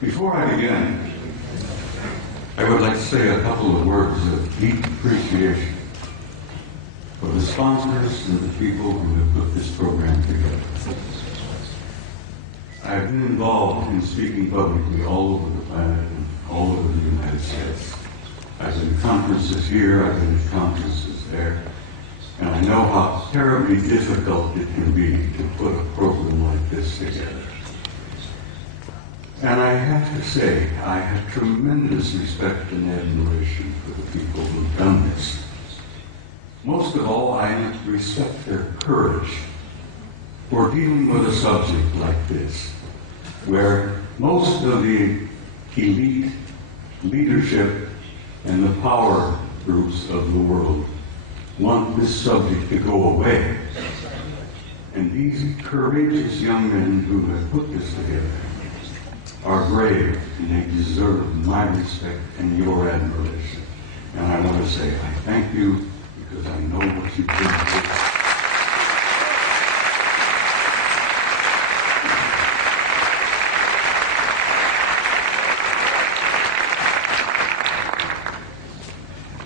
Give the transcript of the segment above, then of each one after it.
Before I begin, I would like to say a couple of words of deep appreciation for the sponsors and the people who have put this program together. I've been involved in speaking publicly all over the planet and all over the United States. I've been at conferences here, I've been at conferences there, and I know how terribly difficult it can be to put a program like this together. And I have to say, I have tremendous respect and admiration for the people who've done this. Most of all, I respect their courage for dealing with a subject like this, where most of the elite leadership and the power groups of the world want this subject to go away. And these courageous young men who have put this together are brave, and they deserve my respect and your admiration. And I want to say I thank you because I know what you've been through.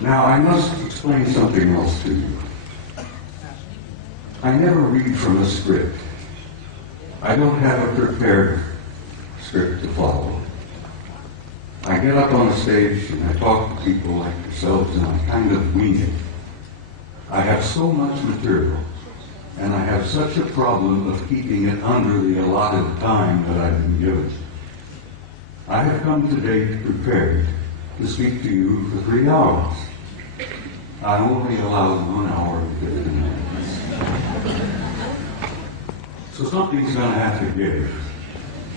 Now, I must explain something else to you. I never read from a script. I don't have a prepared script to follow. I get up on a stage and I talk to people like yourselves and I kind of wing it. I have so much material and I have such a problem of keeping it under the allotted time that I've been given. I have come today prepared to speak to you for 3 hours. I only allowed 1 hour and 15 minutes. So something's going to have to give.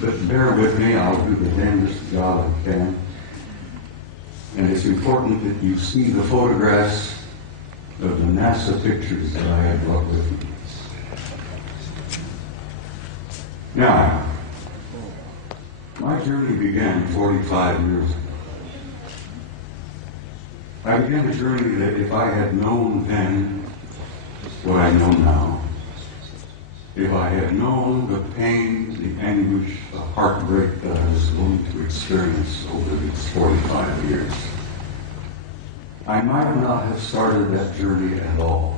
But bear with me, I'll do the damnedest job I can. And it's important that you see the photographs of the NASA pictures that I have brought with me. Now, my journey began 45 years ago. I began a journey that if I had known then what I know now, if I had known the pain, the anguish, the heartbreak that I was going to experience over these 45 years, I might not have started that journey at all.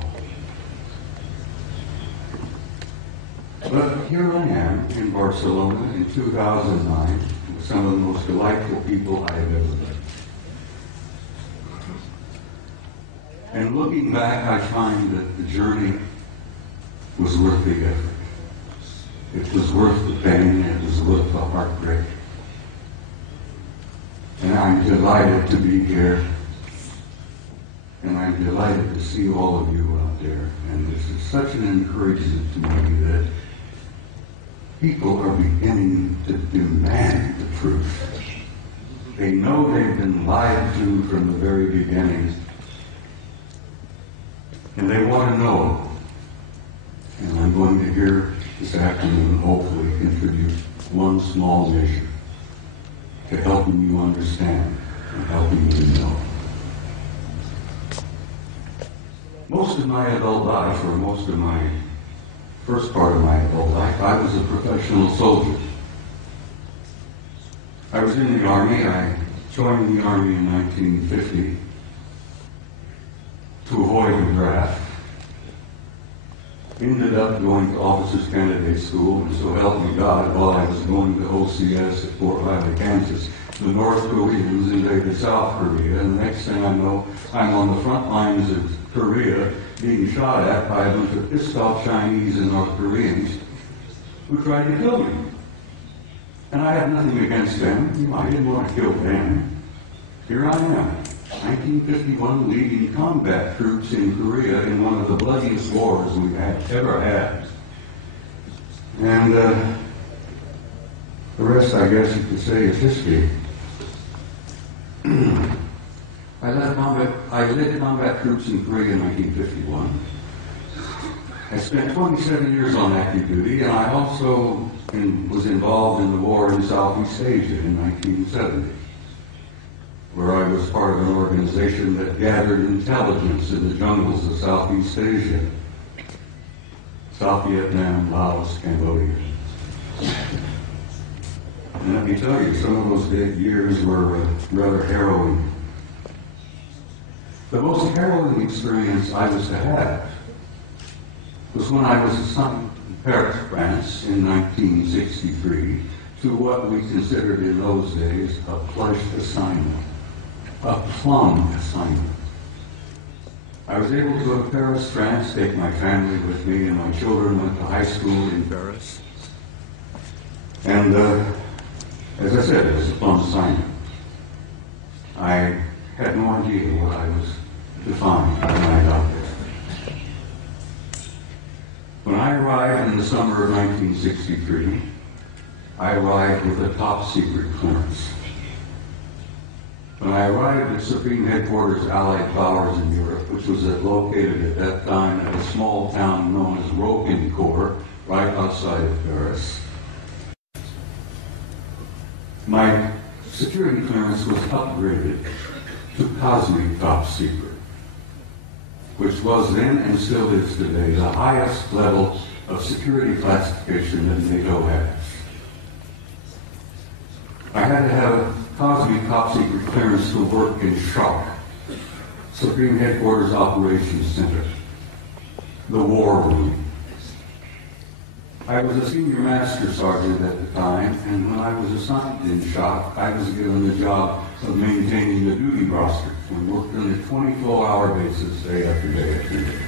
But here I am in Barcelona in 2009 with some of the most delightful people I have ever met. And looking back, I find that the journey was worth the effort. It was worth the pain, it was worth the heartbreak. And I'm delighted to be here. And I'm delighted to see all of you out there. And this is such an encouragement to me that people are beginning to demand the truth. They know they've been lied to from the very beginning. And they want to know. And I'm going to hear this afternoon hopefully contribute one small measure to helping you understand and helping you know. Most of my adult life, or most of my first part of my adult life, I was a professional soldier. I was in the Army. I joined the Army in 1950 to avoid the draft. Ended up going to Officers Candidate School, and so help me God, while I was going to OCS at Fort Riley, Kansas, the North Koreans invaded South Korea, and the next thing I know, I'm on the front lines of Korea being shot at by a bunch of pissed-off Chinese and North Koreans who tried to kill me. And I have nothing against them. I didn't want to kill them. Here I am. 1951, leading combat troops in Korea in one of the bloodiest wars we had ever had. And the rest, I guess you could say, is history. I led combat troops in Korea in 1951. I spent 27 years on active duty, and I also was involved in the war in Southeast Asia in 1970, where I was part of an organization that gathered intelligence in the jungles of Southeast Asia, South Vietnam, Laos, Cambodia. And let me tell you, some of those years were rather harrowing. The most harrowing experience I was to have was when I was assigned to Paris, France in 1963 to what we considered in those days a pledged assignment, a plum assignment. I was able to go to Paris, France, take my family with me, and my children went to high school in Paris. And as I said, it was a plum assignment. I had no idea what I was to find when I got there. When I arrived in the summer of 1963, I arrived with a top secret clearance. When I arrived at Supreme Headquarters Allied Powers in Europe, which was located at that time at a small town known as Roquencourt, right outside of Paris, my security clearance was upgraded to cosmic top secret, which was then and still is today the highest level of security classification that NATO has. I had to have a cosmic top secret clearance to work in SHARC, Supreme Headquarters Operations Center, the War Room. I was a senior master sergeant at the time, and when I was assigned in SHARC, I was given the job of maintaining the duty roster. We worked on a 24-hour basis, day after day after day.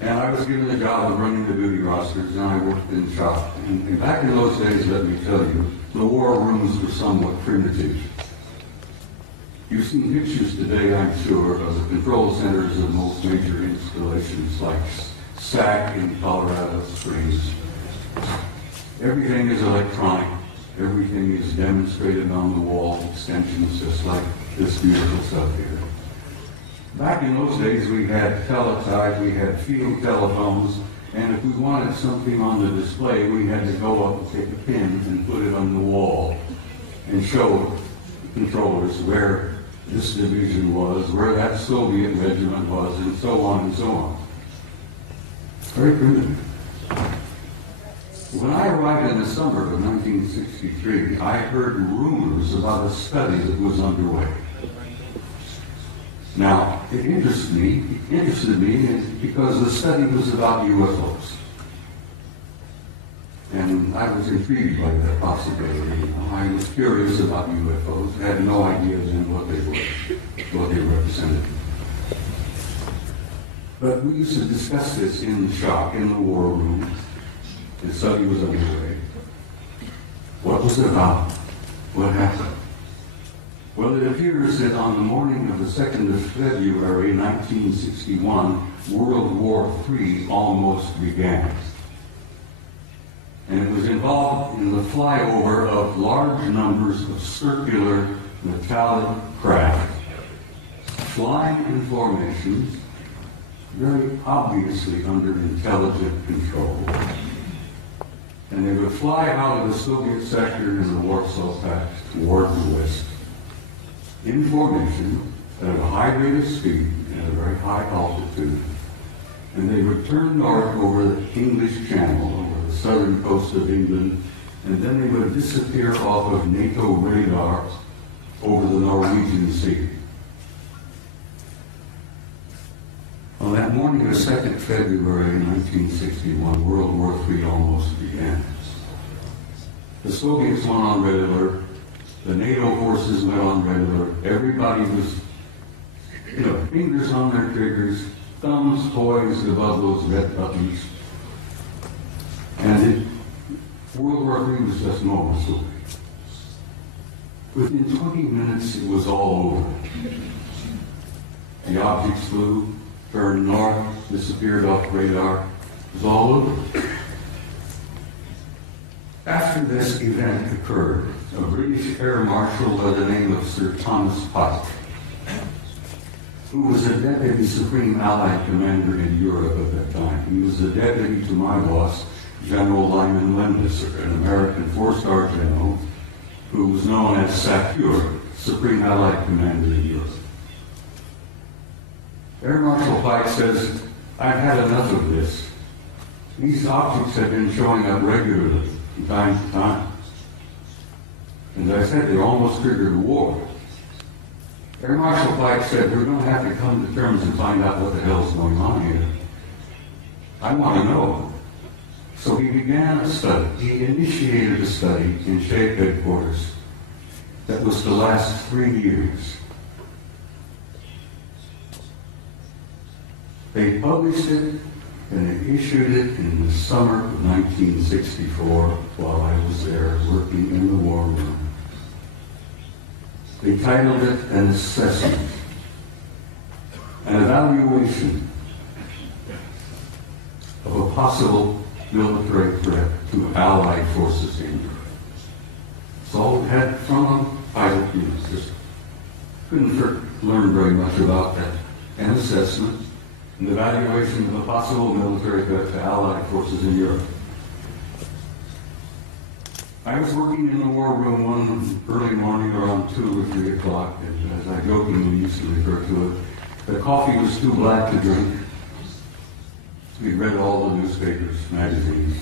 And I was given the job of running the duty rosters, and I worked in SHARC. And back in those days, let me tell you, the war rooms were somewhat primitive. You've seen pictures today, I'm sure, of the control centers of most major installations like SAC in Colorado Springs. Everything is electronic. Everything is demonstrated on the wall, extensions just like this beautiful stuff here. Back in those days, we had teletype, we had field telephones, and if we wanted something on the display, we had to go up and take a pin and put it on the wall and show the controllers where this division was, where that Soviet regiment was, and so on and so on. Very primitive. When I arrived in the summer of 1963, I heard rumors about a study that was underway. Now, it interested me because the study was about UFOs. And I was intrigued by that possibility. I was curious about UFOs. I had no idea then what they were, what they represented. But we used to discuss this in SHARC, in the war room. The study was underway. What was it about? What happened? Well, it appears that on the morning of the 2nd of February, 1961, World War III almost began. And it was involved in the flyover of large numbers of circular metallic craft, flying in formations, very obviously under intelligent control. And they would fly out of the Soviet sector in the Warsaw Pact toward the west, in formation, at a high rate of speed and at a very high altitude. And they would turn north over the English Channel, over the southern coast of England, and then they would disappear off of NATO radar over the Norwegian Sea. On that morning of 2nd February 1961, World War III almost began. The Soviets went on red alert. The NATO forces went on red alert. Everybody was, fingers on their triggers, thumbs poised above those red buttons. And World War III was just moments away. Within 20 minutes, it was all over. The objects flew, turned north, disappeared off radar. It was all over. After this event occurred, a British Air Marshal by the name of Sir Thomas Pike, who was a Deputy Supreme Allied Commander in Europe at that time. He was the deputy to my boss, General Lyman Lendisser, an American four-star general who was known as SACEUR, Supreme Allied Commander in Europe. Air Marshal Pike says, "I've had enough of this. These objects have been showing up regularly from time to time. And as I said, they almost triggered a war." Air Marshal Pike said, "We're going to have to come to terms and find out what the hell's going on here. I want to know." So he began a study. He initiated a study in SHAPE headquarters that was to last 3 years. They published it and they issued it in the summer of 1964 while I was there working in the war room. They titled it An Assessment, an evaluation of a possible military threat to Allied forces in Europe. That's all it had from them. Just couldn't learn very much about that. An assessment, an evaluation of a possible military threat to Allied forces in Europe. I was working in the war room one early morning around 2 or 3 o'clock, and as I jokingly used to refer to it, the coffee was too black to drink. We read all the newspapers, magazines.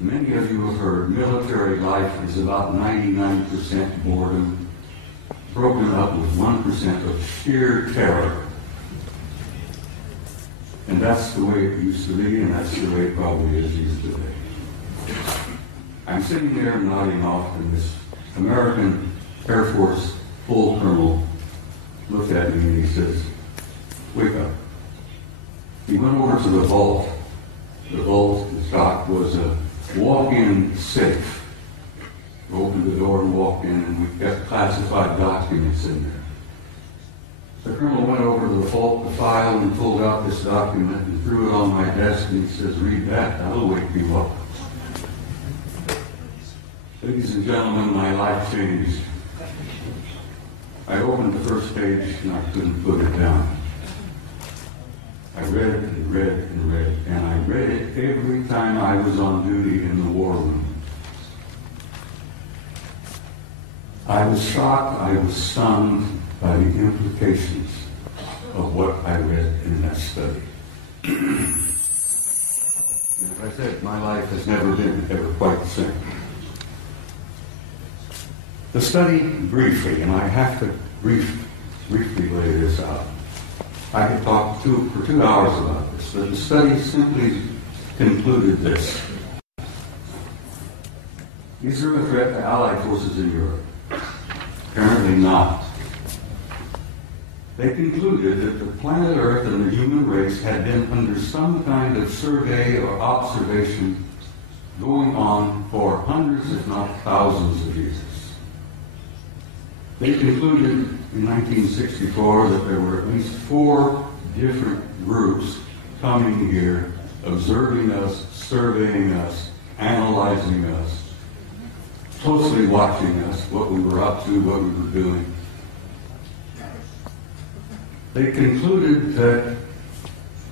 Many of you have heard military life is about 99% boredom, broken up with 1% of sheer terror. And that's the way it used to be, and that's the way it probably is used today. I'm sitting there nodding off, and this American Air Force full colonel looked at me and he says, "Wake up." He went over to the vault. The vault, the shop, was a walk-in safe. We opened the door and walked in, and we've got classified documents in there. The colonel went over to the vault, the file, and pulled out this document and threw it on my desk, and he says, "Read that, that'll wake you up." Ladies and gentlemen, my life changed. I opened the first page and I couldn't put it down. I read and read and read, and I read it every time I was on duty in the war room. I was shocked, I was stunned by the implications of what I read in that study. And as I said, my life has never been ever quite the same. The study, briefly, and I have to briefly lay this out. I could talk for 2 hours about this, but the study simply concluded this. Is there a threat to Allied forces in Europe? Apparently not. They concluded that the planet Earth and the human race had been under some kind of survey or observation going on for hundreds, if not thousands of years. They concluded in 1964 that there were at least 4 different groups coming here, observing us, surveying us, analyzing us, closely watching us, what we were up to, what we were doing. They concluded that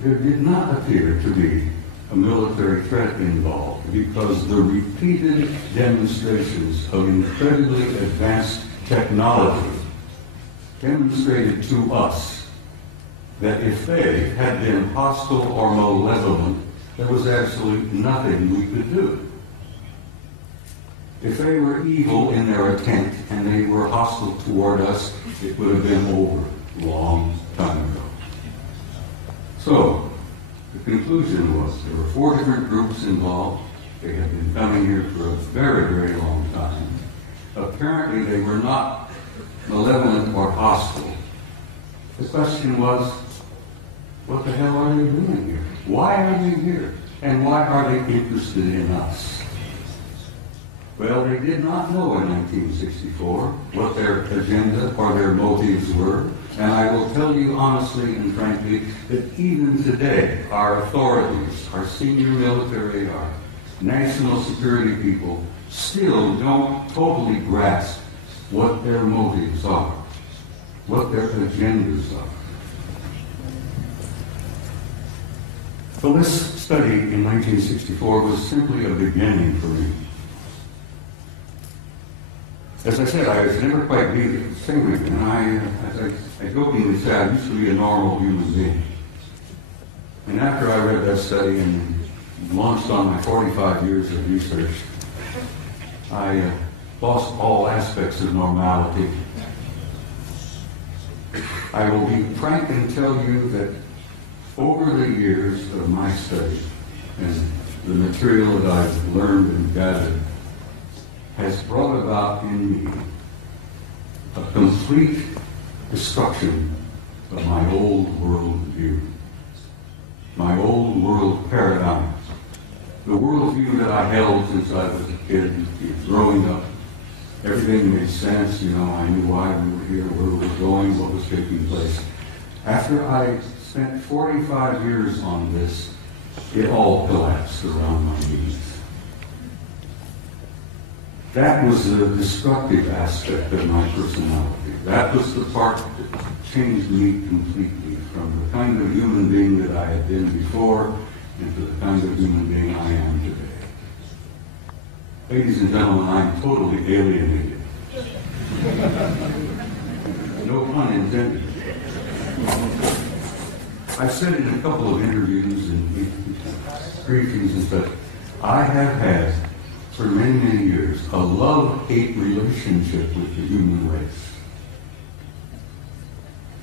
there did not appear to be a military threat involved because the repeated demonstrations of incredibly advanced technology demonstrated to us that if they had been hostile or malevolent, there was absolutely nothing we could do. If they were evil in their intent and they were hostile toward us, it would have been over a long time ago. So, the conclusion was there were 4 different groups involved. They had been coming here for a very, very long time. Apparently, they were not malevolent or hostile. The question was, what the hell are they doing here? Why are they here? And why are they interested in us? Well, they did not know in 1964 what their agenda or their motives were, and I will tell you honestly and frankly that even today our authorities, our senior military, our national security people still don't totally grasp what their motives are, what their agendas are. So this study in 1964 was simply a beginning for me. As I said, I was never quite the same again. I jokingly say I used to be a normal human being. And after I read that study and launched on my 45 years of research, I lost all aspects of normality. I will be frank and tell you that over the years of my study and the material that I've learned and gathered has brought about in me a complete destruction of my old world view, my old world paradigm, the world view that I held since I was a kid, growing up. Everything made sense, I knew why we were here, where we were going, what was taking place. After I spent 45 years on this, it all collapsed around my knees. That was the destructive aspect of my personality. That was the part that changed me completely from the kind of human being that I had been before into the kind of human being I am today. Ladies and gentlemen, I'm totally alienated. No pun intended. I've said it in a couple of interviews and briefings and stuff. I have had, for many, many years, a love-hate relationship with the human race.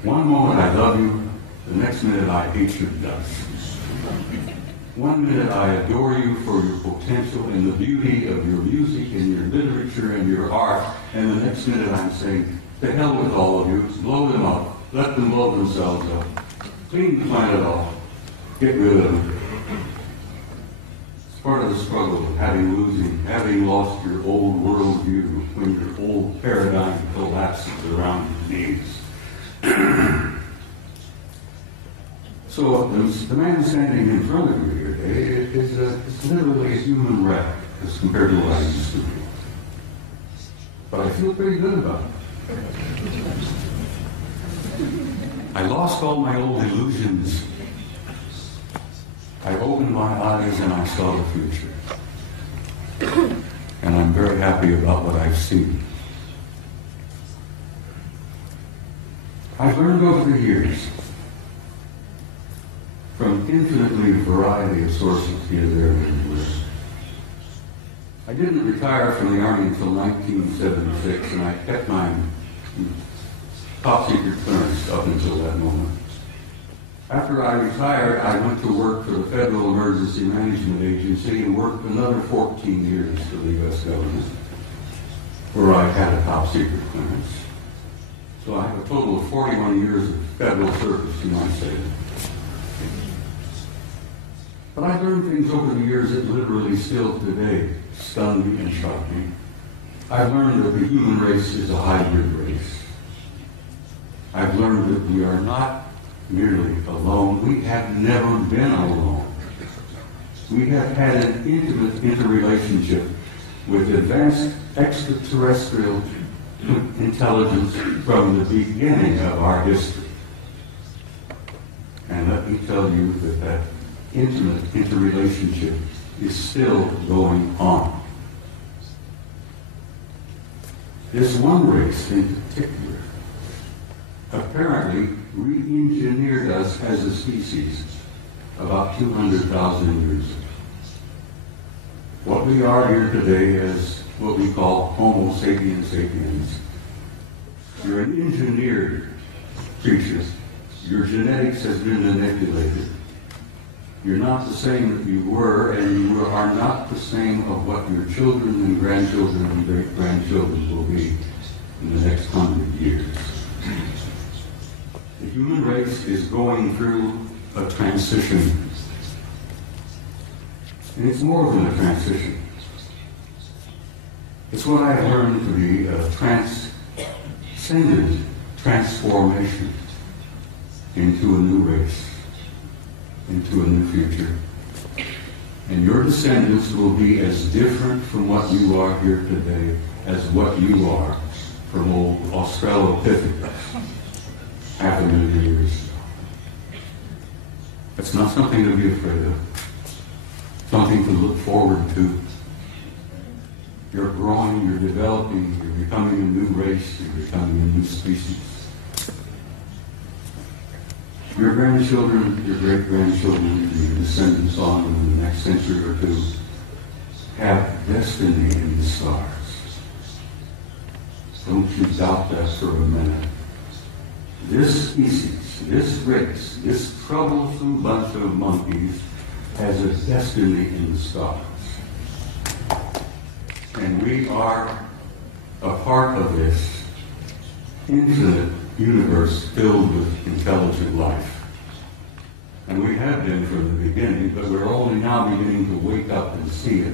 One moment I love you, the next minute I hate your guts. One minute I adore you for your potential and the beauty of your music and your literature and your art, and the next minute I'm saying, to hell with all of you, blow them up, let them blow themselves up, clean the planet off, get rid of them. It's part of the struggle of having lost your old worldview when your old paradigm collapses around your knees. So the man standing in front of you here today is literally a human wreck as compared to what I used to be. But I feel pretty good about it. I lost all my old illusions. I opened my eyes and I saw the future. And I'm very happy about what I've seen. I've learned over the years from infinitely variety of sources here, there, and everywhere. I didn't retire from the Army until 1976, and I kept my top secret clearance up until that moment. After I retired, I went to work for the Federal Emergency Management Agency and worked another 14 years for the U.S. government, where I had a top secret clearance. So I have a total of 41 years of federal service, you might say. But I've learned things over the years that literally still today stun me and shock me. I've learned that the human race is a hybrid race. I've learned that we are not merely alone. We have never been alone. We have had an intimate interrelationship with advanced extraterrestrial intelligence from the beginning of our history. And let me tell you that intimate interrelationship is still going on. This one race in particular apparently re-engineered us as a species about 200,000 years ago. What we are here today is what we call Homo sapiens sapiens. You're an engineered creature. Your genetics has been manipulated. You're not the same that you were, and you are not the same of what your children and grandchildren and great-grandchildren will be in the next 100 years. The human race is going through a transition. And it's more than a transition. It's what I learned to be a transcendent transformation into a new race, into a new future. And your descendants will be as different from what you are here today as what you are from old Australopithecus 500,000 years ago. It's not something to be afraid of, something to look forward to. You're growing, you're developing, you're becoming a new race, you're becoming a new species. Your grandchildren, your great-grandchildren, and your descendants on in the next century or two have destiny in the stars. Don't you doubt that for a minute. This species, this race, this troublesome bunch of monkeys has a destiny in the stars. And we are a part of this infinite universe filled with intelligent life. And we have been from the beginning, but we're only now beginning to wake up and see it.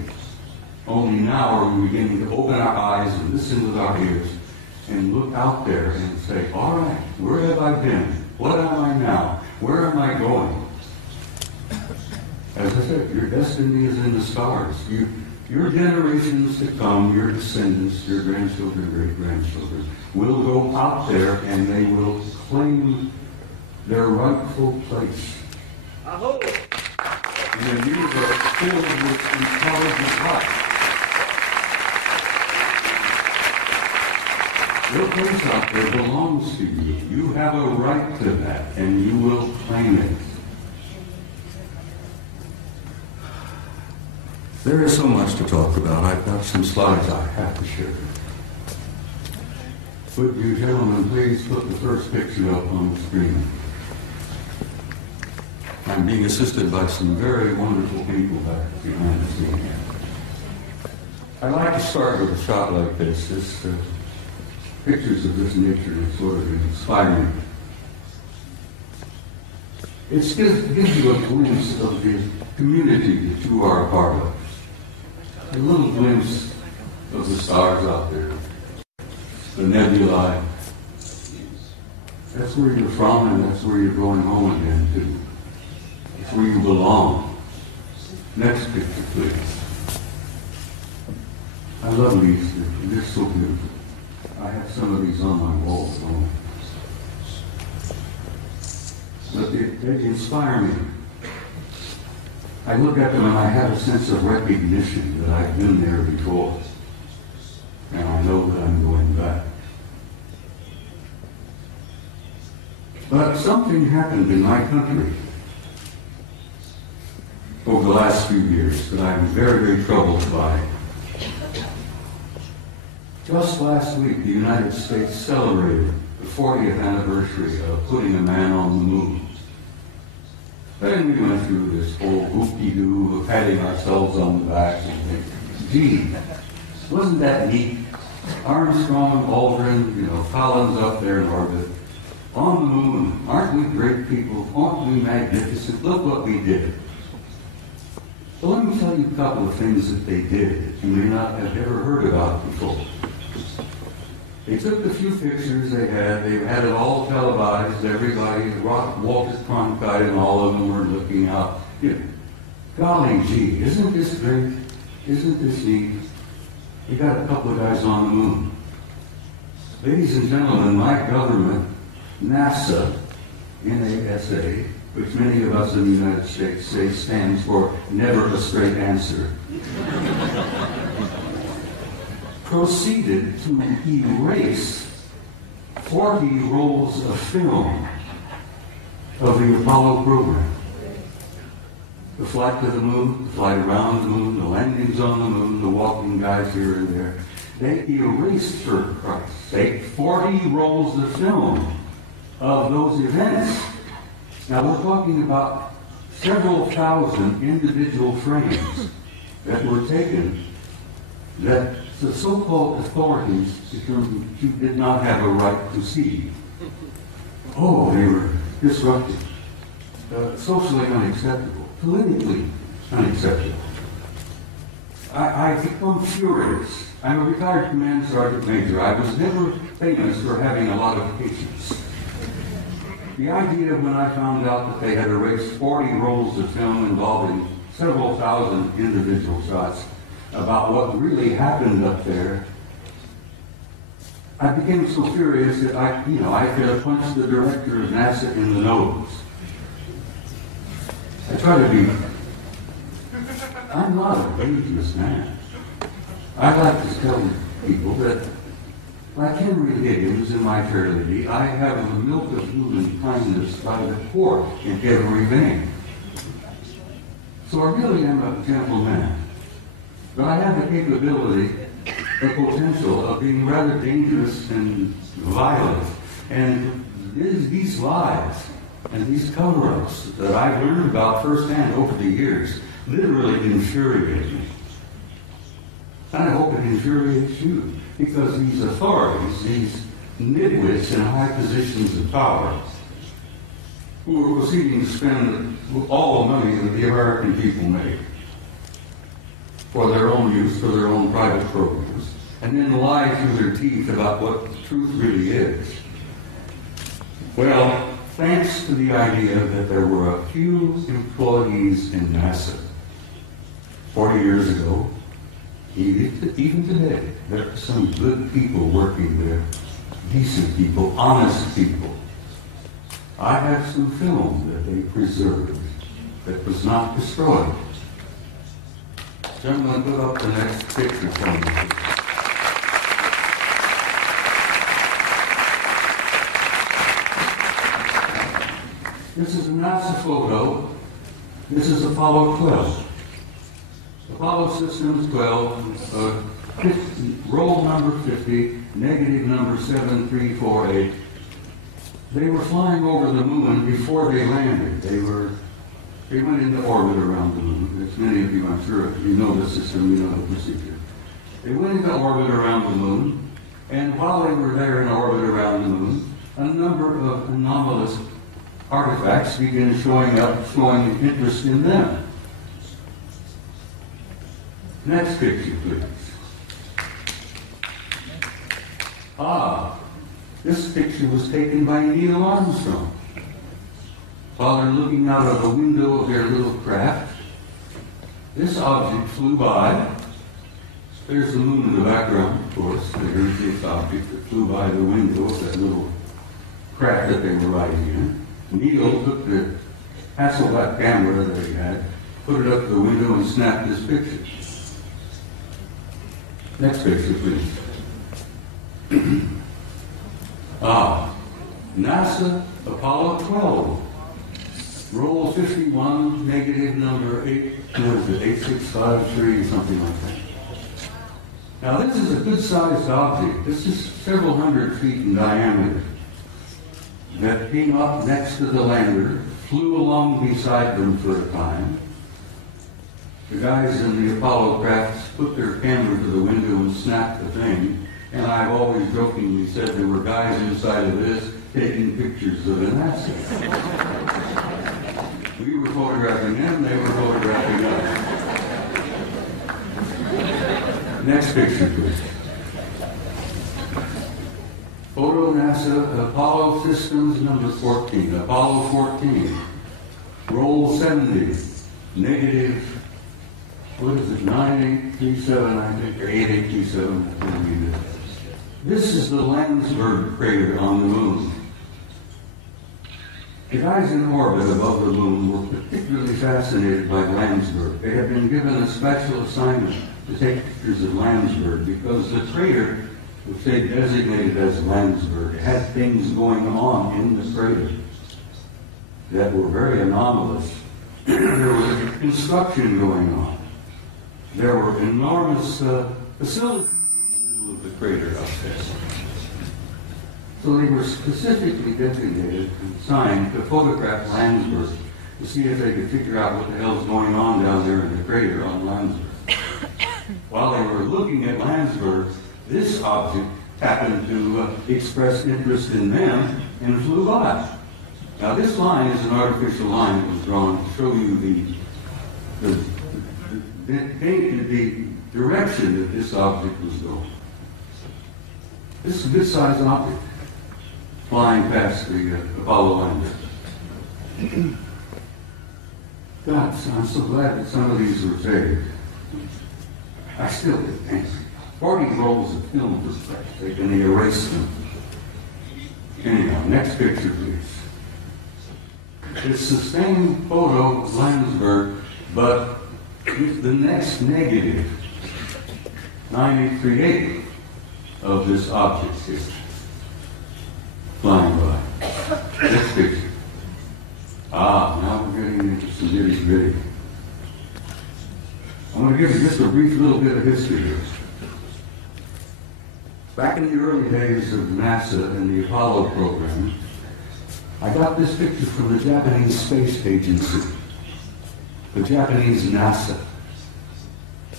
Only now are we beginning to open our eyes and listen with our ears and look out there and say, all right, where have I been? What am I now? Where am I going? As I said, your destiny is in the stars. Your generations to come, your descendants, your grandchildren, great-grandchildren, will go out there and they will claim their rightful place in a universe filled with intelligent life. Your place out there belongs to you. You have a right to that, and you will claim it. There is so much to talk about. I've got some slides I have to share. Would you gentlemen please put the first picture up on the screen? I'm being assisted by some very wonderful people back behind the scene here. I'd like to start with a shot like this. Pictures of this nature is sort of inspiring. It gives you a glimpse of the community that you are a part of. A little glimpse of the stars out there, the nebulae. That's where you're from, and that's where you're going home again, too. It's where you belong. Next picture, please. I love these. They're so beautiful. I have some of these on my wall at home. But they inspire me. I look at them and I have a sense of recognition that I've been there before. And I know that I'm going back. But something happened in my country over the last few years that I'm very, very troubled by. Just last week, the United States celebrated the 40th anniversary of putting a man on the moon. Then we went through this whole whoop-de-doo of patting ourselves on the back and thinking, gee, wasn't that neat? Armstrong, Aldrin, Collins up there in orbit. On the moon, aren't we great people? Aren't we magnificent? Look what we did. Well, let me tell you a couple of things that they did that you may not have ever heard about before. They took the few pictures they had it all televised, everybody, Walter Cronkite and all of them were looking out. Golly gee, isn't this great? Isn't this neat? We got a couple of guys on the moon. Ladies and gentlemen, my government, NASA, NASA, which many of us in the United States say stands for never a straight answer, proceeded to erase 40 rolls of film of the Apollo program. The flight to the moon, the flight around the moon, the landings on the moon, the walking guys here and there. They erased, for Christ's sake, 40 rolls of film of those events. Now we're talking about several thousand individual frames that were taken that the so-called authorities determined you did not have a right to see. Oh, they were disruptive, socially unacceptable, politically unacceptable. I become furious. I'm a retired command sergeant major. I was never famous for having a lot of patience. The idea when I found out that they had erased 40 rolls of film involving several thousand individual shots about what really happened up there, I became so furious that I could have punched the director of NASA in the nose. I try to be. I'm not a dangerous man. I like to tell people that, like Henry Higgins in My Fair Lady, I have the milk of human kindness by the quart in every vein. So I really am a gentle man. But I have the capability, the potential of being rather dangerous and violent. And these lies and these cover-ups that I've learned about firsthand over the years literally infuriate me. And I hope it infuriates you, because these authorities, these nitwits in high positions of power, who are proceeding to spend all the money that the American people make for their own use, for their own private programs, and then lie through their teeth about what the truth really is. Well, thanks to the idea that there were a few employees in NASA 40 years ago, even today, there are some good people working there, decent people, honest people. I have some film that they preserved that was not destroyed. Gentlemen, put up the next picture for me. This is a NASA photo. This is Apollo 12. Apollo Systems 12, roll number 50, negative number 7348. They were flying over the moon before they landed. They went into orbit around the moon. As many of you, I'm sure, if you know the system, you know the procedure. They went into orbit around the moon, and while they were there in orbit around the moon, a number of anomalous artifacts began showing up, showing interest in them. Next picture, please. This picture was taken by Neil Armstrong while they're looking out of the window of their little craft. This object flew by. There's the moon in the background, of course. There's this object that flew by the window of that little craft that they were riding in. Neil took the Hasselblad camera that he had, put it up to the window, and snapped this picture. Next picture, please. NASA Apollo 12. Roll 51, negative number 8, what is it, 8653, something like that. Now this is a good-sized object. This is several hundred feet in diameter that came up next to the lander, flew along beside them for a time. The guys in the Apollo crafts put their camera to the window and snapped the thing, and I've always jokingly said there were guys inside of this taking pictures of an asset. We were photographing them, they were photographing us. Next picture, please. Photo NASA Apollo Systems number 14, Apollo 14. Roll 70, negative, what is it, 9837, I think, or 8827. This is the Landsberg crater on the moon. The guys in orbit above the moon were particularly fascinated by Landsberg. They had been given a special assignment to take pictures of Landsberg because the crater, which they designated as Landsberg, had things going on in the crater that were very anomalous. There was construction going on. There were enormous facilities in the middle of the crater up there. So they were specifically designated and assigned to photograph Landsberg to see if they could figure out what the hell's going on down there in the crater on Landsberg. While they were looking at Landsberg, this object happened to express interest in them and flew by. Now this line is an artificial line that was drawn to show you the direction that this object was going. This is a good-sized object flying past the Apollo lander. God, I'm so glad that some of these were saved. I still get angry. 40 rolls of film was taken and they erased them. Anyhow, next picture, please. It's the same photo of Landsberg, but with the next negative, 93/8 of this object here, flying by. Next picture. Now we're getting into some nitty-gritty. I'm going to give you just a brief little bit of history here. Back in the early days of NASA and the Apollo program, I got this picture from the Japanese Space Agency, the Japanese NASA.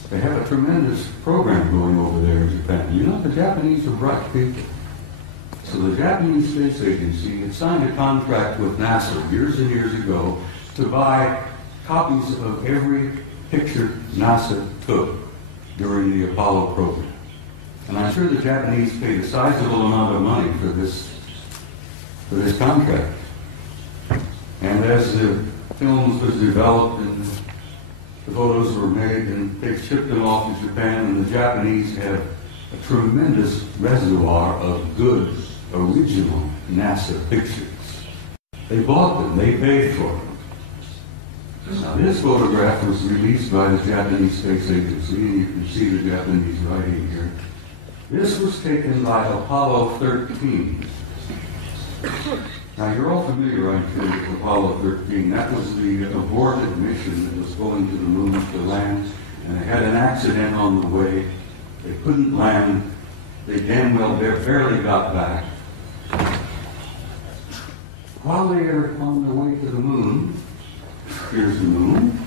They have a tremendous program going over there in Japan. You know, the Japanese are bright people. So the Japanese Space Agency had signed a contract with NASA years and years ago to buy copies of every picture NASA took during the Apollo program. And I'm sure the Japanese paid a sizable amount of money for this contract. And as the films was developed and the photos were made, and they shipped them off to Japan, and the Japanese have a tremendous reservoir of good, original NASA pictures. They bought them, they paid for them. Now, this photograph was released by the Japanese Space Agency, and you can see the Japanese writing here. This was taken by Apollo 13. Now, you're all familiar, I'm sure, with Apollo 13. That was the aborted mission that was going to the moon to land, and they had an accident on the way. They couldn't land. They damn well barely got back. While they are on their way to the moon, here's the moon,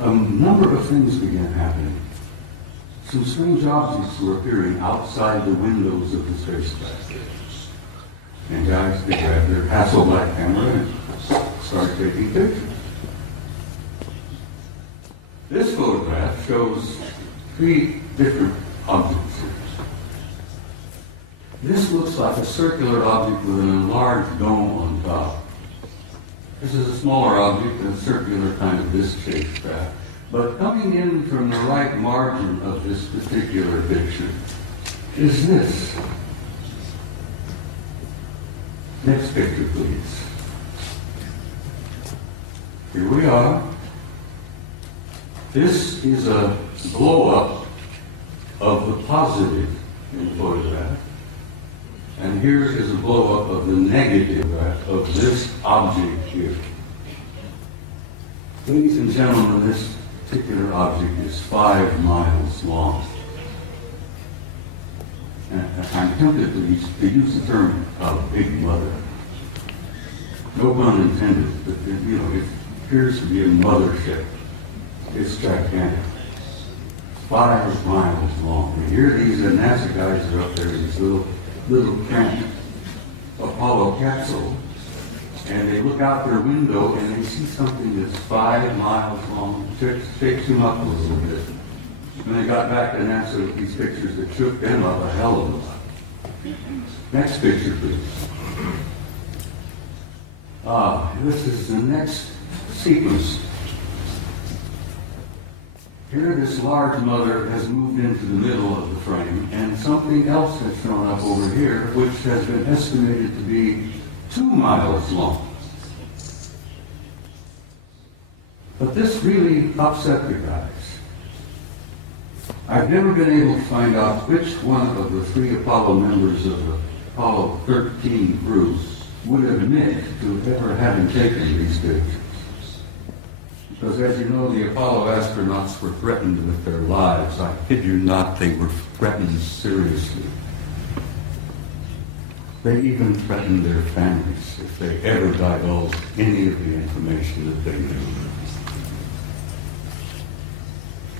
a number of things began happening. Some strange objects were appearing outside the windows of the spacecraft. And guys, they grabbed their Hasselblad camera and started taking pictures. This photograph shows 3 different objects here. This looks like a circular object with an enlarged dome on top. This is a smaller object, a circular kind of disc-shaped craft. But coming in from the right margin of this particular picture is this. Next picture, please. Here we are. This is a blow-up of the positive in the photograph. And here is a blow-up of the negative of this object here. Ladies and gentlemen, this particular object is 5 miles long. And I'm tempted to use the term big mother. No pun intended, but it appears to be a mothership. It's gigantic. 5 miles long. And here these NASA guys are up there in this little camp Apollo capsule, and they look out their window and they see something that's 5 miles long. It shakes them up a little bit. When they got back to NASA with these pictures, that shook them up a hell of a lot. Next picture, please. This is the next sequence. Here, this large mother has moved into the middle of the frame, and something else has shown up over here, which has been estimated to be 2 miles long. But this really upset the guys. I've never been able to find out which one of the 3 Apollo members of the Apollo 13 crew would admit to ever having taken these pictures. Because as you know, the Apollo astronauts were threatened with their lives. I kid you not, they were threatened seriously. They even threatened their families if they ever divulged any of the information that they knew.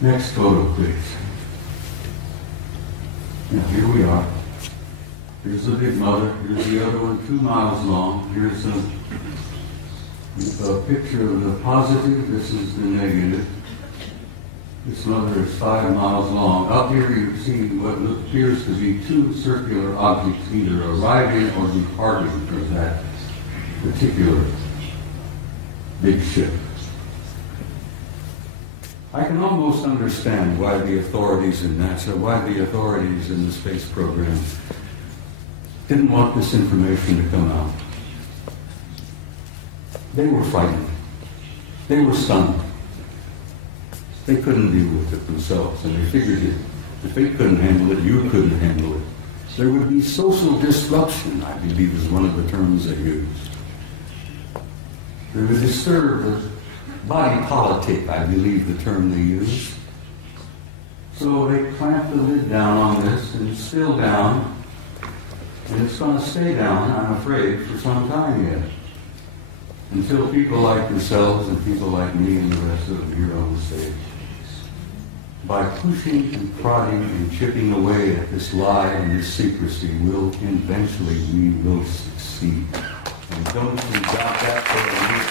Next photo, please. Now, here we are. Here's the big mother. Here's the other one, 2 miles long. Here's a picture of the positive. This is the negative. This mother is 5 miles long. Up here you see what appears to be 2 circular objects either arriving or departing from that particular big ship. I can almost understand why the authorities in NASA, why the authorities in the space program didn't want this information to come out. They were frightened. They were stunned. They couldn't deal with it themselves, and they figured if they couldn't handle it, you couldn't handle it. There would be social disruption, I believe is one of the terms they used. They would disturb the body politic, I believe the term they used. So they clamped the lid down on this, and it's still down, and it's going to stay down, I'm afraid, for some time yet. Until people like yourselves and people like me and the rest of them here on the stage, by pushing and prodding and chipping away at this lie and this secrecy, eventually we will succeed. And don't you doubt that for a minute.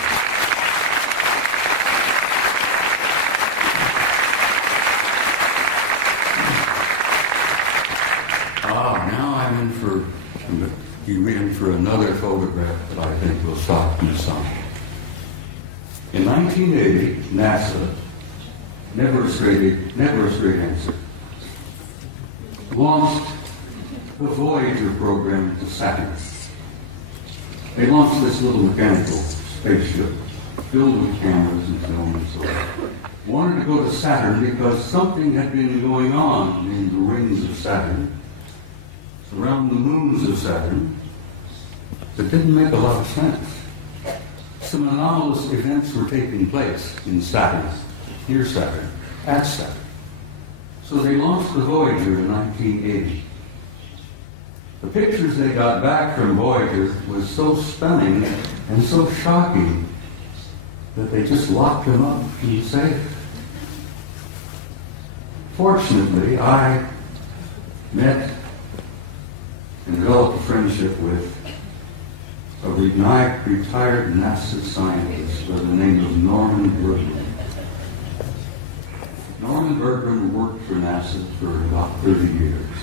Now I'm in for another photograph that I think will shock you some. In 1980, NASA, never a straight answer, launched the Voyager program to Saturn. They launched this little mechanical spaceship filled with cameras and film and so on. Wanted to go to Saturn because something had been going on in the rings of Saturn, around the moons of Saturn, that didn't make a lot of sense. Some anomalous events were taking place in Saturn, near Saturn, at Saturn. So they launched the Voyager in 1980. The pictures they got back from Voyager was so stunning and so shocking that they just locked them up in the safe. Fortunately, I met and developed a friendship with a retired NASA scientist by the name of Norman Bergman. Norman Bergman worked for NASA for about 30 years.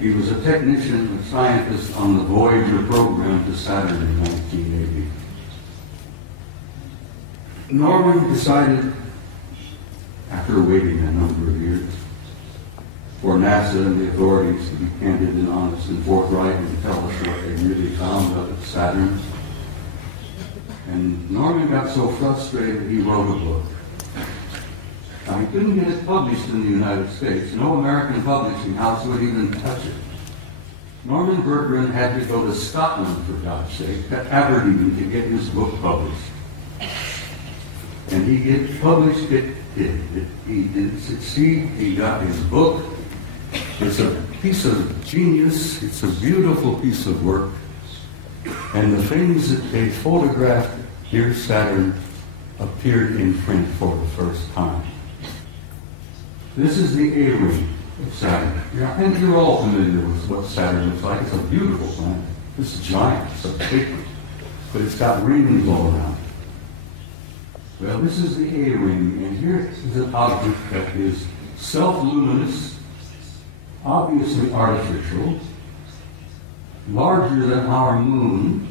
He was a technician, a scientist on the Voyager program to Saturn in 1980. Norman decided, after waiting a number of years, for NASA and the authorities to be candid and honest and forthright and tell us what they really found up at Saturn. And Norman got so frustrated he wrote a book. Now, he couldn't get it published in the United States. No American publishing house would even touch it. Norman Bergman had to go to Scotland, for God's sake, to Aberdeen to get his book published. And he published it. He did succeed. He got his book. It's a piece of genius. It's a beautiful piece of work. And the things that they photographed near Saturn appeared in print for the first time. This is the A-ring of Saturn. I think you're all familiar with what Saturn looks like. It's a beautiful planet. It's giant. It's a big one. But it's got rings all around it. Well, this is the A-ring, and here is an object that is self-luminous, obviously artificial, larger than our moon,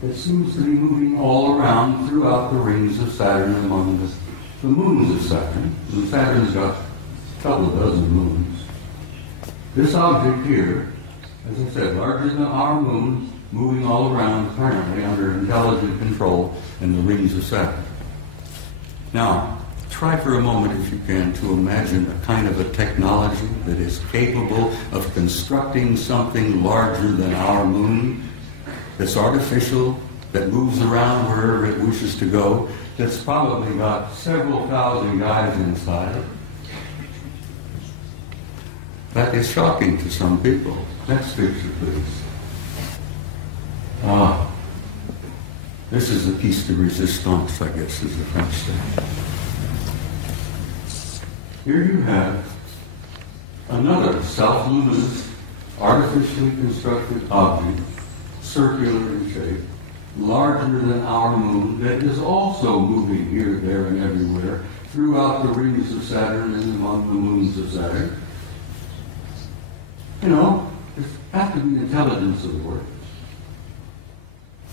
that seems to be moving all around throughout the rings of Saturn among the moons of Saturn. And Saturn's got a couple dozen moons. This object here, as I said, larger than our moon, moving all around apparently under intelligent control in the rings of Saturn. Now, try for a moment, if you can, to imagine a kind of a technology that is capable of constructing something larger than our moon, that's artificial, that moves around wherever it wishes to go, that's probably got several thousand guys inside. That is shocking to some people. Next picture, please. This is a piece de resistance, I guess is the French thing. Here you have another self-luminous, artificially constructed object, circular in shape, larger than our moon, that is also moving here, there, and everywhere, throughout the rings of Saturn and among the moons of Saturn. You know, there's got to be intelligence aboard.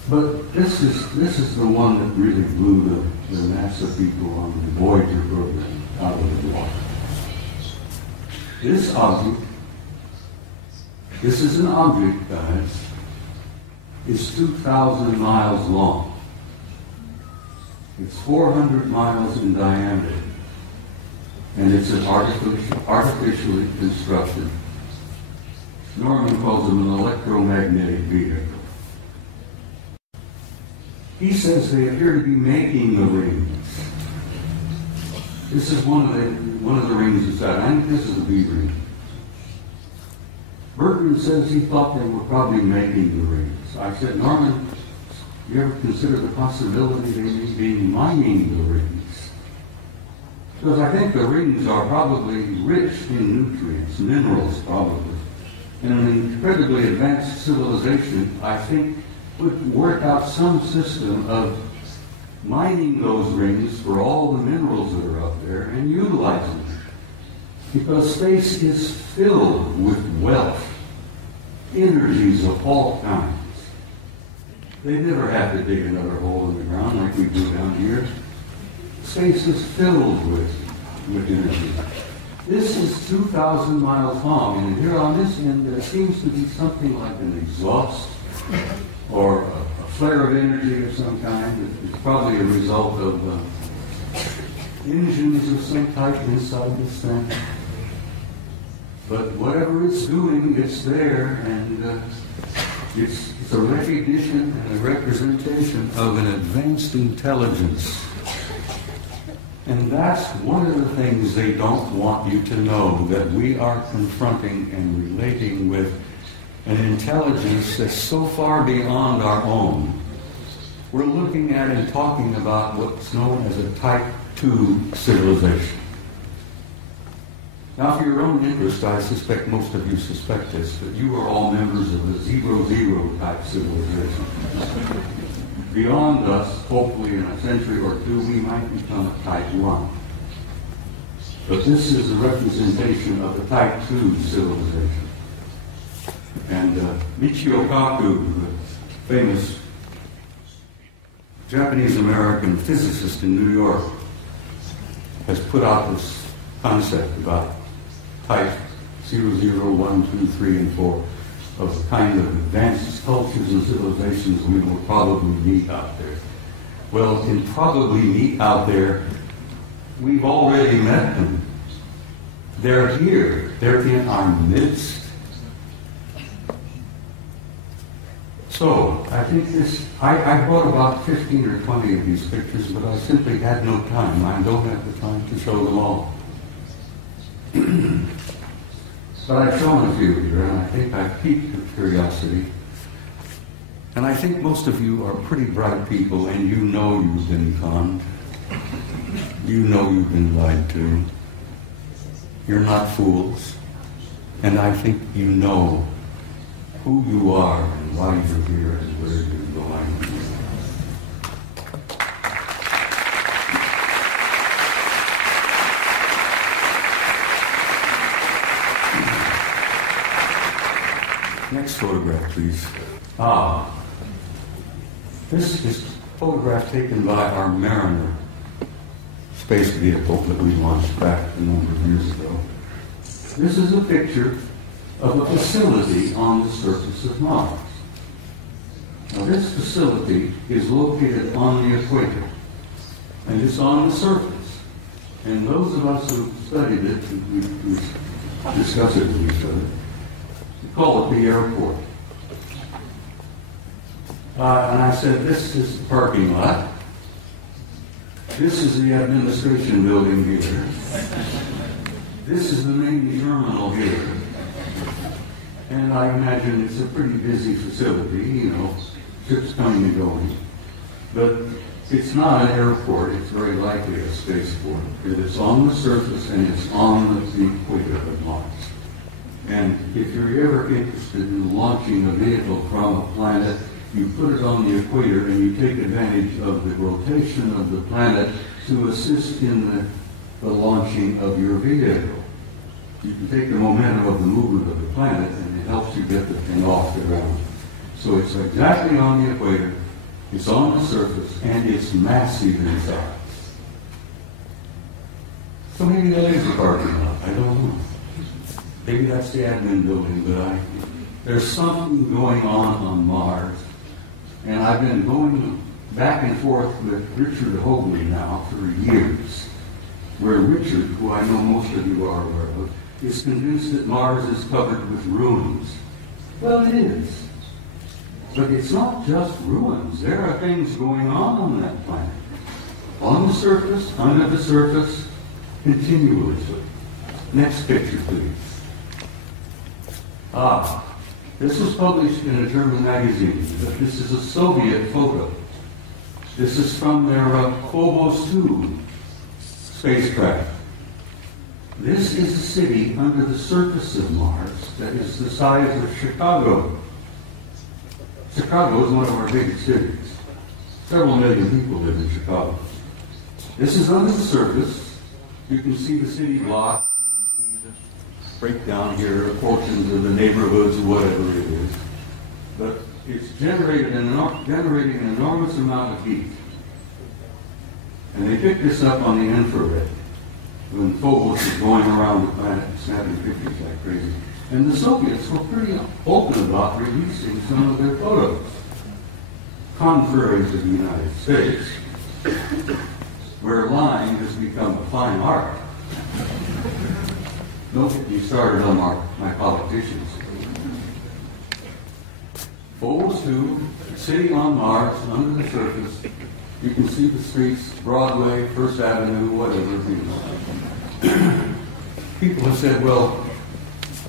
But this is the one that really blew the NASA people on the Voyager program out of the water. This object, this is an object, guys, is 2,000 miles long. It's 400 miles in diameter, and it's an artificially constructed. Norman calls them an electromagnetic vehicle. He says they appear to be making the rings. This is one of the rings of Saturn. I think this is a B ring. Bertrand says he thought they were probably making the rings. I said, Norman, you ever consider the possibility they may be mining the rings? Because I think the rings are probably rich in nutrients, minerals probably. And an incredibly advanced civilization, I think, would work out some system of mining those rings for all the minerals that are up there and utilizing them. Because space is filled with wealth, energies of all kinds. They never have to dig another hole in the ground like we do down here. Space is filled with energy. This is 2,000 miles long, and here on this end there seems to be something like an exhaust or a flare of energy of some kind. It's probably a result of engines of some type inside this thing. But whatever it's doing, it's there, and it's a recognition and a representation of an advanced intelligence. And that's one of the things they don't want you to know, that we are confronting and relating with an intelligence that's so far beyond our own. We're looking at and talking about what's known as a type 2 civilization. Now, for your own interest, I suspect most of you suspect this, that you are all members of a 0-0 type civilization. Beyond us, hopefully in a century or two, we might become a type 1. But this is a representation of a type 2 civilization. And Michio Kaku, the famous Japanese-American physicist in New York, has put out this concept about type 0, 0, 1, 2, 3, and 4 of the kind of advanced cultures and civilizations we will probably meet out there. Well, in probably meet out there, we've already met them. They're here. They're in our midst. So, I think I brought about 15 or 20 of these pictures, but I simply had no time. I don't have the time to show them all. But I've shown a few here, and I think I've piqued your curiosity. And I think most of you are pretty bright people, and you know you've been conned. You know you've been lied to. You're not fools. And I think you know who you are and why you're here and where you're going. Next photograph, please. This is a photograph taken by our Mariner space vehicle that we launched back a number of years ago. This is a picture of a facility on the surface of Mars. Now, this facility is located on the equator, and it's on the surface. And those of us who studied it, we discuss it with each other, we call it the airport. And I said, this is the parking lot. This is the administration building here. This is the main terminal here. And I imagine it's a pretty busy facility, you know, ships coming and going. But it's not an airport, it's very likely a spaceport. It's on the surface and it's on the equator of Mars. And if you're ever interested in launching a vehicle from a planet you put it on the equator and you take advantage of the rotation of the planet to assist in the launching of your vehicle. You can take the momentum of the movement of the planet and it helps you get the thing off the ground. So it's exactly on the equator, it's on the surface, and it's massive in size. So maybe that is a parking lot, I don't know. Maybe that's the admin building, but there's something going on Mars. And I've been going back and forth with Richard Hoagley now for years, where Richard, who I know most of you are aware of, is convinced that Mars is covered with ruins. Well, it is. But it's not just ruins. There are things going on that planet. On the surface, under the surface, continuously. Next picture, please. This was published in a German magazine, but this is a Soviet photo. This is from their Phobos 2 spacecraft. This is a city under the surface of Mars that is the size of Chicago. Chicago is one of our biggest cities. Several million people live in Chicago. This is under the surface. You can see the city block. You can see the breakdown here, portions of the neighborhoods, whatever it is. But it's generating an enormous amount of heat. And they picked this up on the infrared when Phobos is going around the planet snapping pictures like crazy. And the Soviets were pretty open about releasing some of their photos, contrary to the United States, where lying has become a fine art. Don't get me started on my politicians. Phobos 2, city on Mars, under the surface. You can see the streets, Broadway, First Avenue, whatever, you know. People have said, well,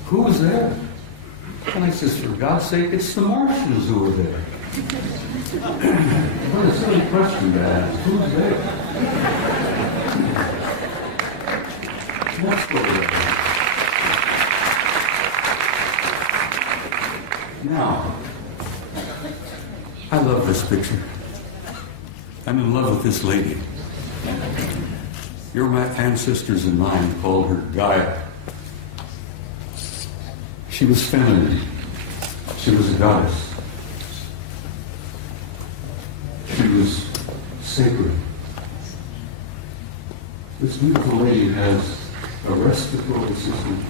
who was there? And I says, for God's sake, it's the Martians who were there. What a silly question to ask. Who's there? Let's go there. Now, I love this picture. I'm in love with this lady. Your ancestors and mine called her Gaia. She was feminine. She was a goddess. She was sacred. This beautiful lady has a respiratory system.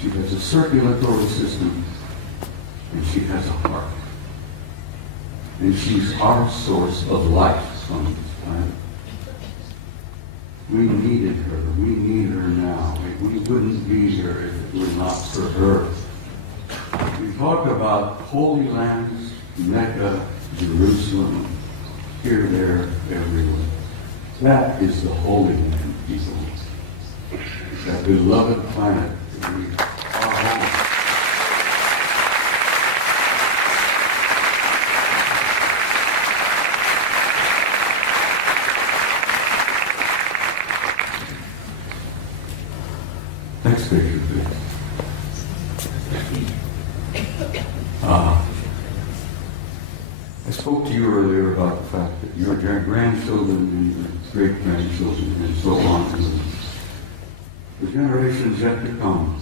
She has a circulatory system. And she has a heart. And she's our source of life on this planet. We needed her. We need her now. We wouldn't be here if it were not for her. We talk about holy lands, Mecca, Jerusalem, here, there, everywhere. That is the Holy Land, people. That beloved planet that we are home. Next picture, please. I spoke to you earlier about the fact that your grandchildren and your great-grandchildren and so on, the generations yet to come,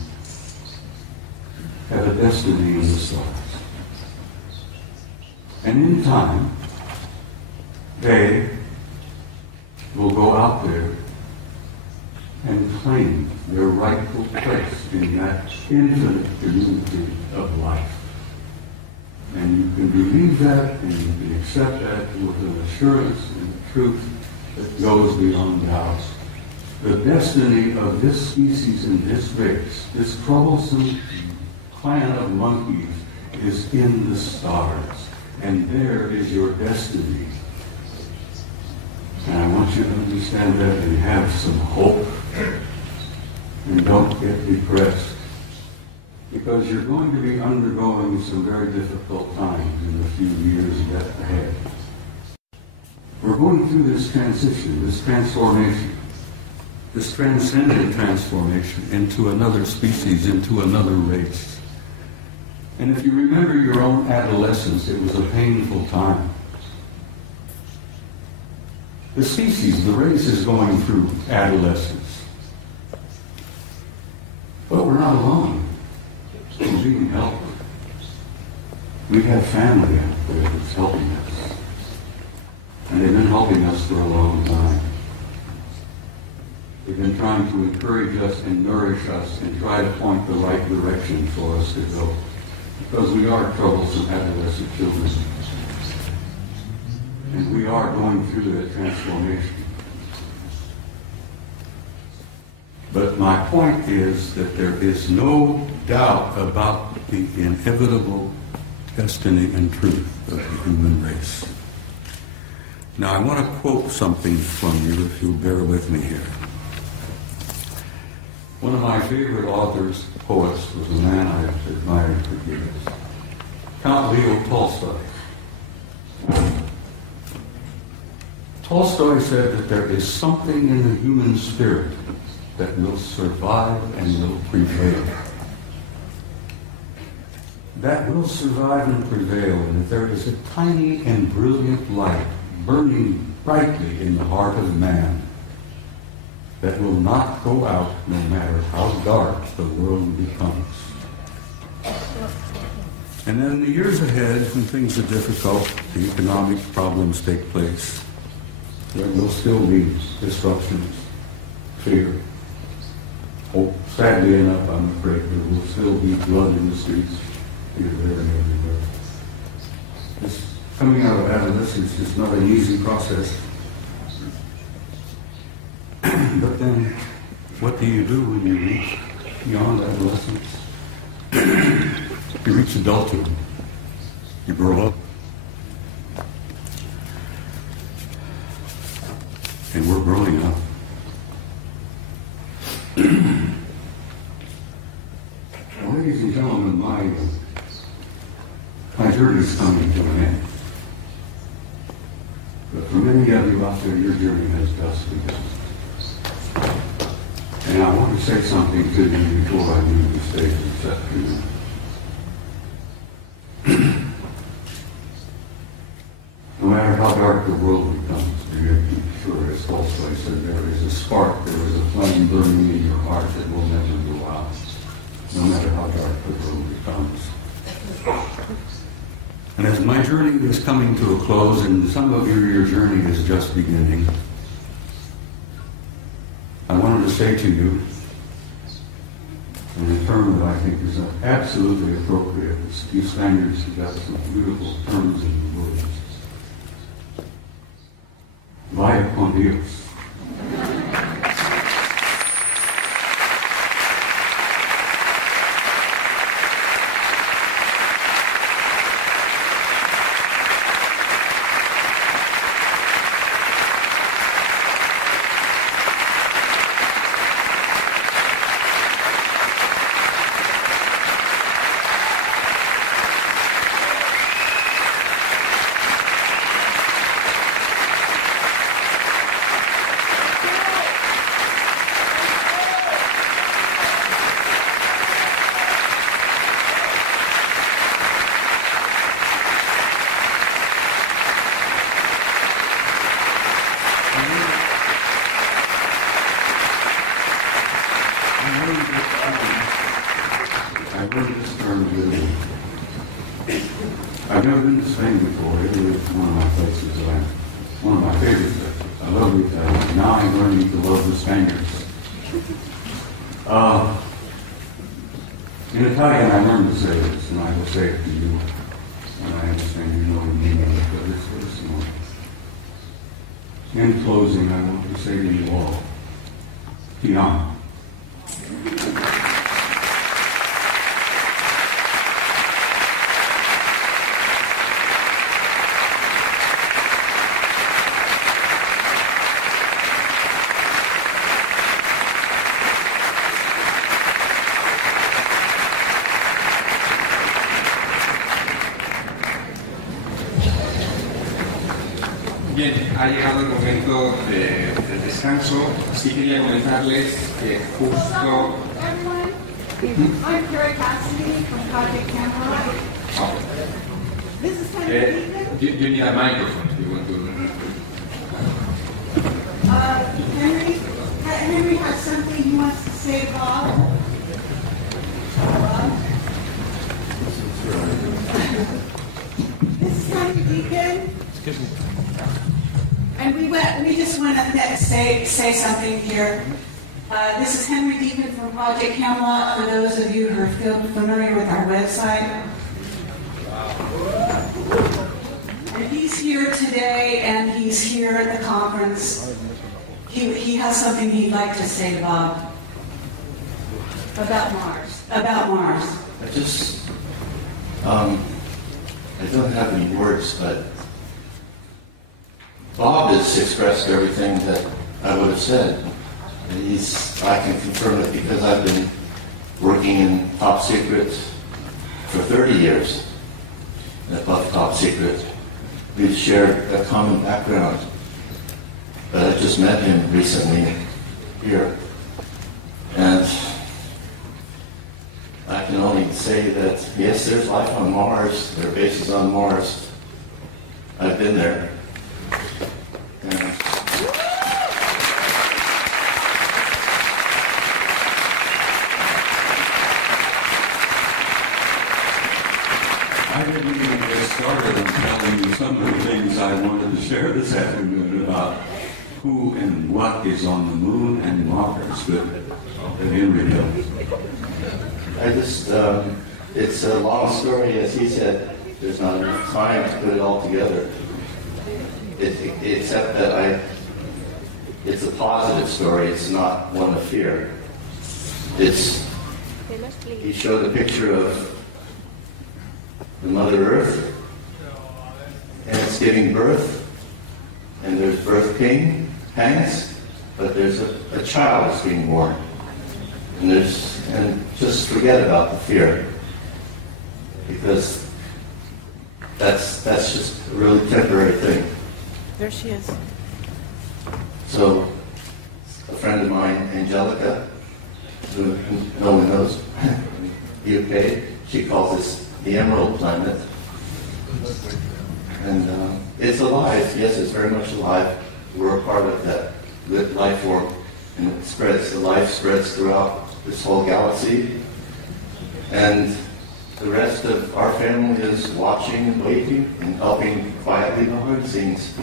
have a destiny in the stars. And in time, they will go out there and claim their rightful place in that infinite community of life. And you can believe that, and you can accept that with an assurance and a truth that goes beyond doubt. The destiny of this species and this race, this troublesome clan of monkeys, is in the stars. And there is your destiny. And I want you to understand that and have some hope. And don't get depressed. Because you're going to be undergoing some very difficult times in the few years yet ahead. We're going through this transition, this transformation, this transcendent transformation into another species, into another race. And if you remember your own adolescence, it was a painful time. The species, the race is going through adolescence. But we're not alone. We're being helped. We have family out there that's helping us. And they've been helping us for a long time. They've been trying to encourage us and nourish us and try to point the right direction for us to go. Because we are troublesome adolescent children. And we are going through that transformation. But my point is that there is no doubt about the inevitable destiny and truth of the human race. Now I want to quote something from you, if you'll bear with me here. One of my favorite authors, poets, was a man I have admired for years, Count Leo Tolstoy. Tolstoy said that there is something in the human spirit that will survive and will prevail. That will survive and prevail, and that there is a tiny and brilliant light burning brightly in the heart of man that will not go out no matter how dark the world becomes. And then in the years ahead, when things are difficult, the economic problems take place, there will still be disruptions, fear. Oh, sadly enough, I'm afraid there will still be blood in the streets, here, there, and everywhere. This coming out of adolescence is not an easy process. But then, what do you do when you reach beyond adolescence? You reach adulthood. You grow up. And we're growing up. Well, ladies and gentlemen, my journey is coming to an end. But for many of you out there, your journey has just begun. And I want to say something to you before I leave the stage this afternoon. No matter how dark the world becomes, you're sure, as Tolstoy said, there is a spark, there is a flame burning in your heart that will never go out, no matter how dark the world becomes. And as my journey is coming to a close, and some of your journey is just beginning, I wanted to say to you, in a term that I think is absolutely appropriate, you Spaniards have got some beautiful terms in the words. Vaya con Dios. I've never been to Spain before. Italy is one of my places one of my favorite places. I love Italy. Now I'm learning to love the Spaniards. In Italian, I learned to say this, and I will say it to you, and I understand you know the meaning of it, but it's personal. In closing, I want to say to you all, ti amo. Bien, ha llegado el momento del descanso. Sí quería comentarles que justo I'm Carrie Cassidy from Project Camera. This is kind of You need a microphone if you want to. Henry has something he wants to say, Bob. This is Henry Deacon. Excuse me. And we just want to say something here. This is Henry Deacon from Project Camelot, for those of you who are familiar with our website. And he's here today, and he's here at the conference. He has something he'd like to say to Bob about Mars. About Mars. I don't have any words, but Bob has expressed everything that I would have said. I can confirm it because I've been working in top secret for 30 years. And above top secret, we've shared a common background. But I just met him recently here. And I can only say that, yes, there's life on Mars. There are bases on Mars. I've been there. And I didn't even get started on telling you some of the things I wanted to share this afternoon about who and what is on the moon and Mars, but Henry does. it's a long story, as he said. There's not enough time to put it all together. Except that it's a positive story. It's not one of fear. He showed a picture of the Mother Earth, and it's giving birth, and there's birth pangs, but there's a child that's being born, and just forget about the fear, because that's just a really temporary thing. There she is. So, a friend of mine, Angelica, who no one knows, UK, she calls this the Emerald Planet. And it's alive. Yes, it's very much alive. We're a part of that life form. And it spreads. The life spreads throughout this whole galaxy. And the rest of our family is watching and waiting and helping quietly behind the scenes.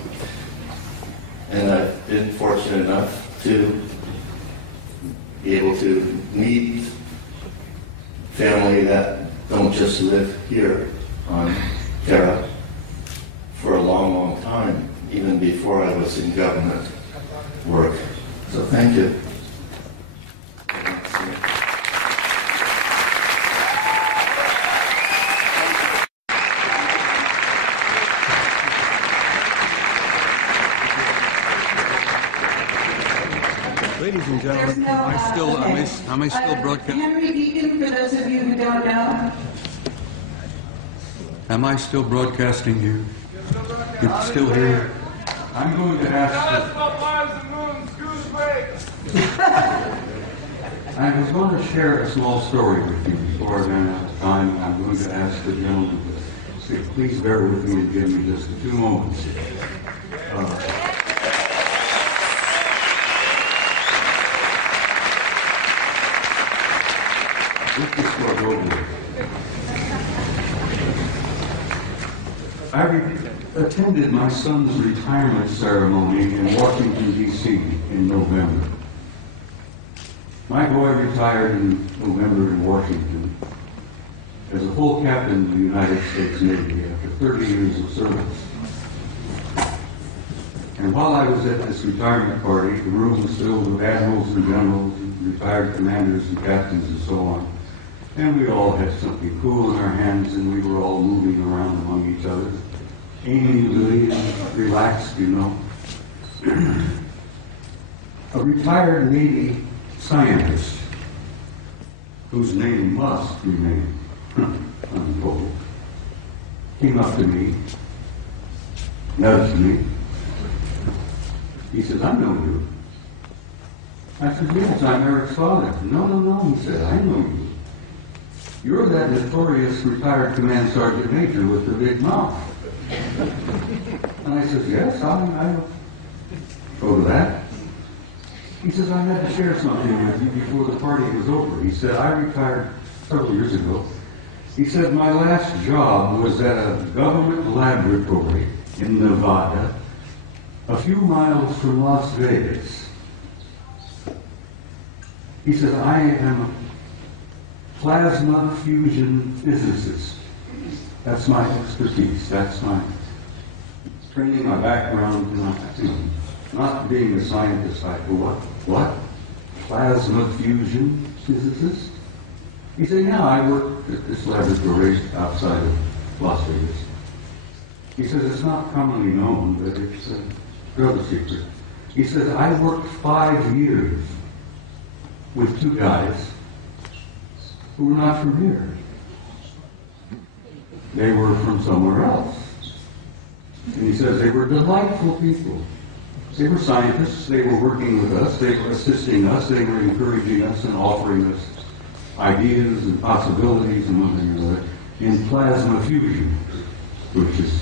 And I've been fortunate enough to be able to meet family that don't just live here on Terra for a long, long time, even before I was in government work. So thank you. Ladies and gentlemen, am I still broadcasting? Henry Deacon, for those of you who don't know. Am I still broadcasting here? It's still here. I'm going to ask. I was going to share a small story with you before I ran out of time. I'm going to ask the gentleman to please bear with me and give me just a few moments. This is for global. I attended my son's retirement ceremony in Washington, D.C. in November. My boy retired in November in Washington as a full captain of the United States Navy after 30 years of service. And while I was at this retirement party, the room was filled with admirals and generals, and retired commanders and captains and so on. And we all had something cool in our hands, and we were all moving around among each other, amiably and relaxed, you know. A retired Navy scientist, whose name must remain untold, came up to me, nudged me. He says, "I know you." I said, "Yes, I'm Eric's father." "No, he said, "I know you." "You're that notorious retired command sergeant major with the big mouth." And I said, "Yes, I go to that." He says, "I had to share something with you before the party was over." He said, "I retired several years ago." He said, "My last job was at a government laboratory in Nevada, a few miles from Las Vegas." He said, "I am a plasma fusion physicist. That's my expertise. That's my training, my background, not being a scientist. I go, what? Plasma fusion physicist?" He said, "Yeah, I work at this laboratory outside of Las Vegas." He says, "It's not commonly known, but it's a drug secret." He says, "I worked 5 years with 2 guys who were not from here. They were from somewhere else." And he says, "They were delightful people. They were scientists. They were working with us. They were assisting us. They were encouraging us and offering us ideas and possibilities and one thing or another in plasma fusion, which is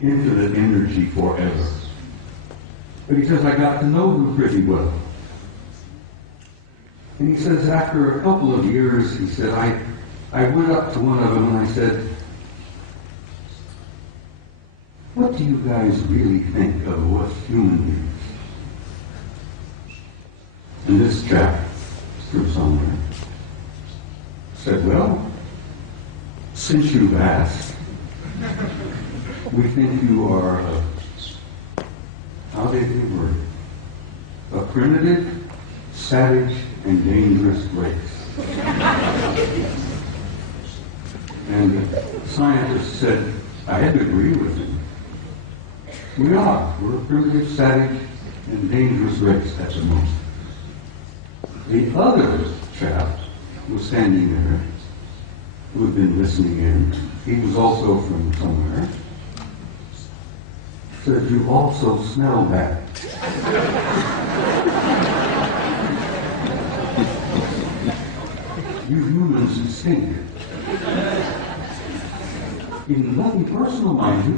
infinite energy forever." But he says, "I got to know them pretty well." And he says, after a couple of years, he said, I went up to one of them and I said, "What do you guys really think of what human beings?" And this chap, from somewhere, said, "Well, since you've asked, we think you are how did he word it? A primitive, savage, and dangerous race." And the scientist said, I had to agree with him. We are. We're a primitive, savage, and dangerous race at the most. The other chap was standing there, who had been listening in. He was also from somewhere. Said, "You also smell bad." "You humans stink." Nothing personal, mind you,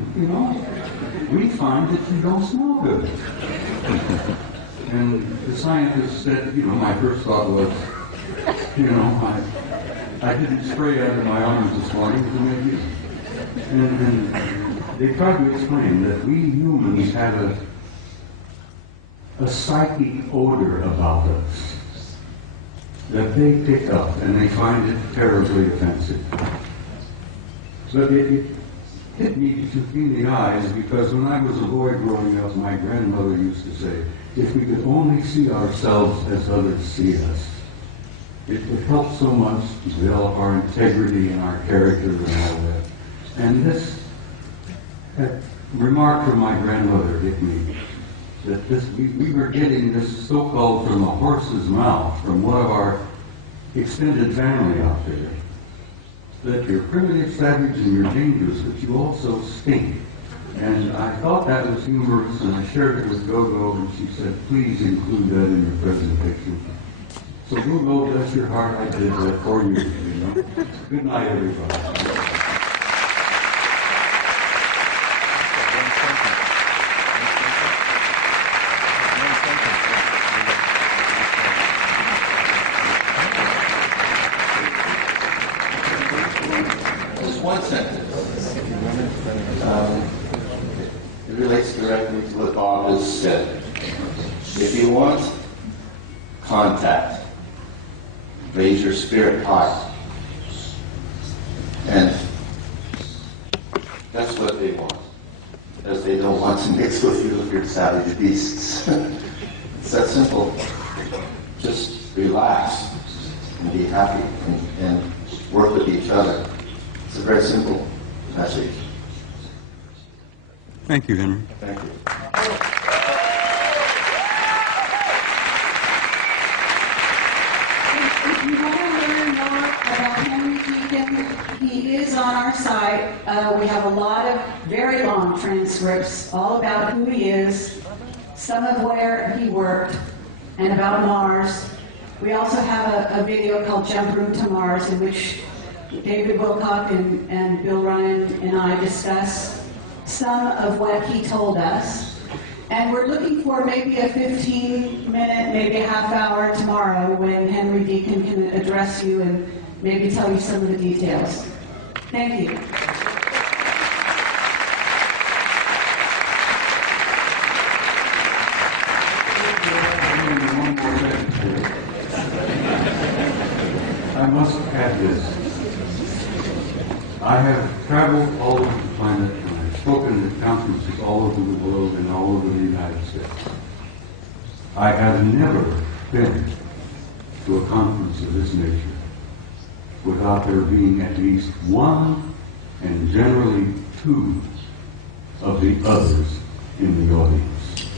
we find that you don't smell good. And the scientist said, my first thought was, I didn't spray under my arms this morning to make you. And they tried to explain that we humans have a psychic odor about us that they pick up and they find it terribly offensive. But it hit me between the eyes because when I was a boy growing up, my grandmother used to say, if we could only see ourselves as others see us, it would help so much to develop our integrity and our character and all that. And this remark from my grandmother hit me, that we were getting this so-called from a horse's mouth, from one of our extended family out there, that you're primitive, savage, and you're dangerous, but you also stink. And I thought that was humorous, and I shared it with Gogo, and she said, please include that in your presentation. So Gogo, bless your heart, I did that for you. Good night, everybody. One sentence. It relates directly to what Bob has said. If you want contact, raise your spirit high. And that's what they want. Because they don't want to mix with you if you're savage beasts. It's that simple. Just relax and be happy and work with each other. It's a very simple message. Thank you, Henry. Thank you. If you want to learn more about Henry Keegan, he is on our site. We have a lot of very long transcripts all about who he is, some of where he worked, and about Mars. We also have a video called Jump Room to Mars, in which David Wilcock and Bill Ryan and I discuss some of what he told us. And we're looking for maybe a 15-minute, maybe a half hour tomorrow when Henry Deacon can address you and maybe tell you some of the details. Thank you. I must add this. I have traveled all over the planet and I've spoken at conferences all over the world and all over the United States. I have never been to a conference of this nature without there being at least one and generally two of the others in the audience.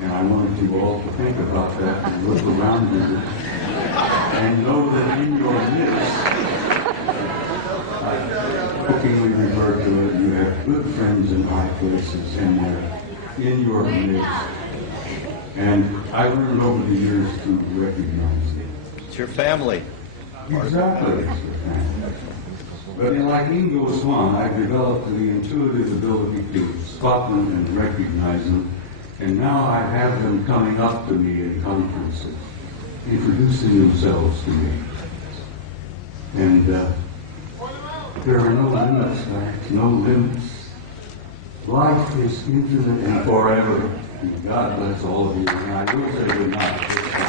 And I wanted you all to think about that and look around you and know that in your midst, I jokingly refer to it, you have good friends in high places and they're in your midst. And I learned over the years to recognize it. It's your family. Exactly, it's your family. But like Ingo Swan, I've developed the intuitive ability to spot them and recognize them. And now I have them coming up to me in conferences, introducing themselves to me. And there are no limits, guys, no limits. Life is infinite and forever. And God bless all of you. And I will say good night.